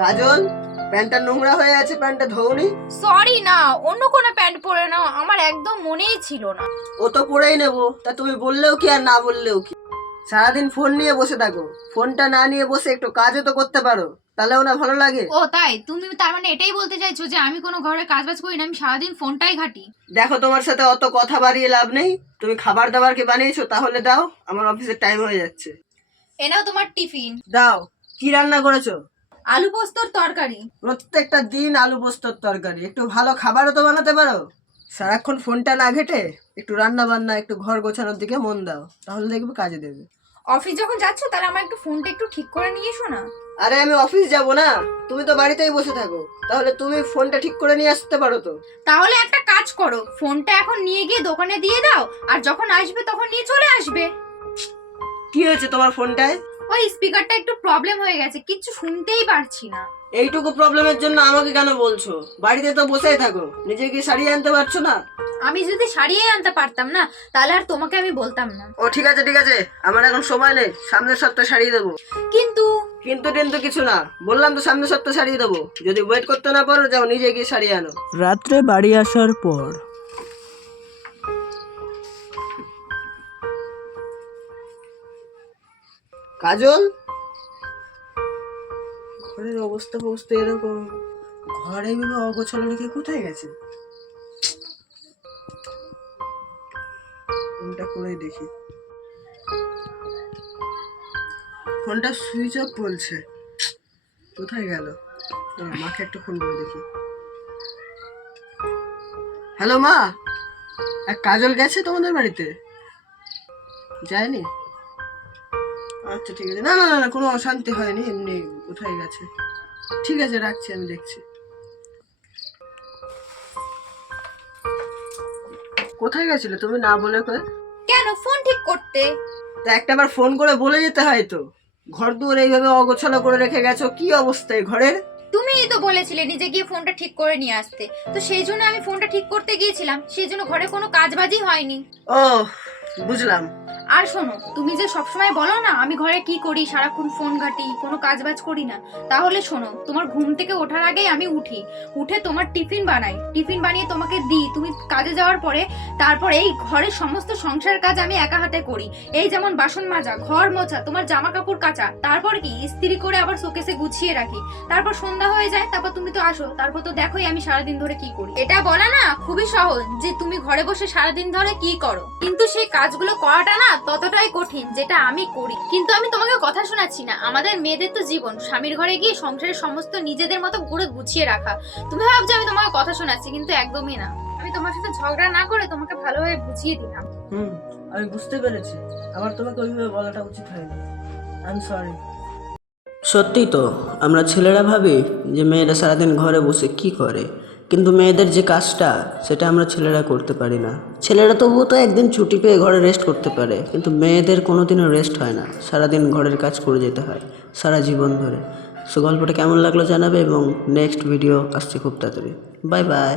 কাজল, প্যান্টটা নোংরা হয়ে আছে, প্যান্টটা ধোওনি? সরি না, অন্য কোনো প্যান্ট পরে নাও, আমার একদম মনেই ছিল না। ও তো পরেই নেবো, তা তুমি বললেও কি আর না বললেও কি? সারাদিন ফোন নিয়ে বসে থাকো, ফোনটা না নিয়ে বসে একটু কাজও তো করতে পারো, তাহলেও না ভালো লাগে। ও তাই? তুমি তার মানে এটাই বলতে চাইছো যে আমি কোনো ঘরে কাজবাজ করি না, আমি সারাদিন ফোনটাই ঘাঁটি? দেখো, তোমার সাথে অত কথা বাড়িয়ে লাভ নেই। তুমি খাবার দাবার কি বানিয়েছো? তাহলে দাও, আমার অফিসের টাইম হয়ে যাচ্ছে। এ নাও তোমার টিফিন। দাও। কি রান্না করেছো? আলু পোস্তর তরকারি। প্রত্যেকটা দিন আলু পোস্তর তরকারি, একটু ভালো খাবারও তো বানাতে পারো। সারাক্ষণ ফোনটা না ঘেটে একটু রান্না বান্না, একটু ঘর গোছানোর দিকে মন দাও, তাহলে দেখবে কাজে দেবে। অফিস যখন যাচ্ছ তাহলে আমার একটু ফোনটা একটু ঠিক করে নিয়ে এসো না। আরে আমি অফিস যাব না, তুমি তো বাড়িতেই বসে থাকো, তাহলে তুমি ফোনটা ঠিক করে নিয়ে আসতে পারো তো। তাহলে একটা কাজ করো, ফোনটা এখন নিয়ে গিয়ে দোকানে দিয়ে দাও, আর যখন আসবে তখন নিয়ে চলে আসবে। কি হয়েছে তোমার ফোনটায়? ওই স্পিকারটা একটু প্রবলেম হয়ে গেছে, কিচ্ছু শুনতেই পারছি না। এইটুকু প্রবলেমের জন্য আমাকে কেন বলছো? বাড়িতে তো বসেই থাকো, নিজে কি সারিয়ে আনতে পারছো না? আমি যদি সারিয়ে আনতে পারতাম না তাহলে আর তোমাকে আমি বলতাম না। ও ঠিক আছে ঠিক আছে, আমার এখন সময় নেই, সামনের সপ্তাহে সারিয়ে দেবো। কিন্তু কিন্তু কিছু না, বললাম তো সামনের সপ্তাহে সারিয়ে দেবো। যদি ওয়েট করতে না পারো, যাও নিজে গিয়ে সারিয়ে আনো। রাত্রে বাড়ি আসার পর কাজল, ঘরের অবস্থা এরকম, ঘরে এভাবে অগোছালো রেখে কোথায় গেছে? ফোনটা করেই দেখি, ফোনটা সুইচ অফ বলছে, কোথায় গেল? মাকে একটা ফোন করে দেখি। হ্যালো মা, এক কাজল গেছে তোমাদের বাড়িতে? যায়নি? আচ্ছা ঠিক আছে, না না না না, কোনো অশান্তি হয়নি, এমনি কোথায় গেছে। ঠিক আছে রাখছি, আমি দেখছি। কোথায় গেছিলে তুমি না বলে করে? কেন, ফোন ঠিক করতে। তা একটাবার ফোন করে বলে যেতে হয় তো। ঘর দুয়ার এইভাবে অগোছালো করে রেখে গেছো, কি অবস্থায় ঘরের? তুমিই তো বলেছিলে নিজে গিয়ে ফোনটা ঠিক করে নিয়ে আসতে, তো সেই জন্য আমি ফোনটা ঠিক করতে গিয়েছিলাম, সেই জন্য ঘরে কোনো কাজবাজই হয়নি। ও বুঝলাম। আর শোনো, তুমি যে সবসময় বলো না আমি ঘরে কি করি, সারাক্ষণ ফোন ঘাঁটি, কোনো কাজবাজ করি না, তাহলে শোনো, তোমার ঘুম থেকে ওঠার আগেই আমি উঠে তোমার টিফিন বানাই, টিফিন বানিয়ে তোমাকে দিই, তুমি কাজে যাওয়ার পরে তারপর এই ঘরের সমস্ত সংসারের কাজ আমি একা হাতে করি। এই যেমন বাসন মাজা, ঘর মোছা, তোমার জামা কাপড় কাচা, তারপর কি ইস্ত্রি করে আবার শোকেসে গুছিয়ে রাখি। তারপর সন্ধ্যা হয়ে যায়, তারপর তুমি তো আসো, তারপর তো দেখোই আমি সারাদিন ধরে কি করি। এটা বলা না খুবই সহজ যে তুমি ঘরে বসে সারাদিন ধরে কি করো, কিন্তু সেই কাজগুলো করাটা না ততটাই কঠিন যেটা আমি করি। কিন্তু আমি তোমাকে কথা শোনাচ্ছি না, আমাদের মেয়েদের তো জীবন স্বামীর ঘরে গিয়ে সংসারের সমস্ত নিজেদের মতো ঘুরে গুছিয়ে রাখা। তুমি ভাবছো আমি তোমাকে কথা শোনাচ্ছি, কিন্তু একদমই না। আমি তোমার সাথে ঝগড়া না করে তোমাকে ভালোভাবে বুঝিয়ে দিলাম। আমি বুঝতে পেরেছি, আমার তোমাকে ওইভাবে বলাটা উচিত হয়নি। I am sorry. সত্যি তো, আমরা ছেলেরা ভাবি যে মেয়েরা সারাদিন ঘরে বসে কি করে, কিন্তু মেয়েদের যে কাজটা সেটা আমরা ছেলেরা করতে পারি না। ছেলেরা তবুও তো একদিন ছুটি পেয়ে ঘরে রেস্ট করতে পারে, কিন্তু মেয়েদের কোনোদিনও রেস্ট হয় না, সারাদিন ঘরের কাজ করে যেতে হয় সারা জীবন ধরে। সো গল্পটা কেমন লাগলো জানাবে, এবং নেক্সট ভিডিও আসছে খুব তাড়াতাড়ি। Bye bye.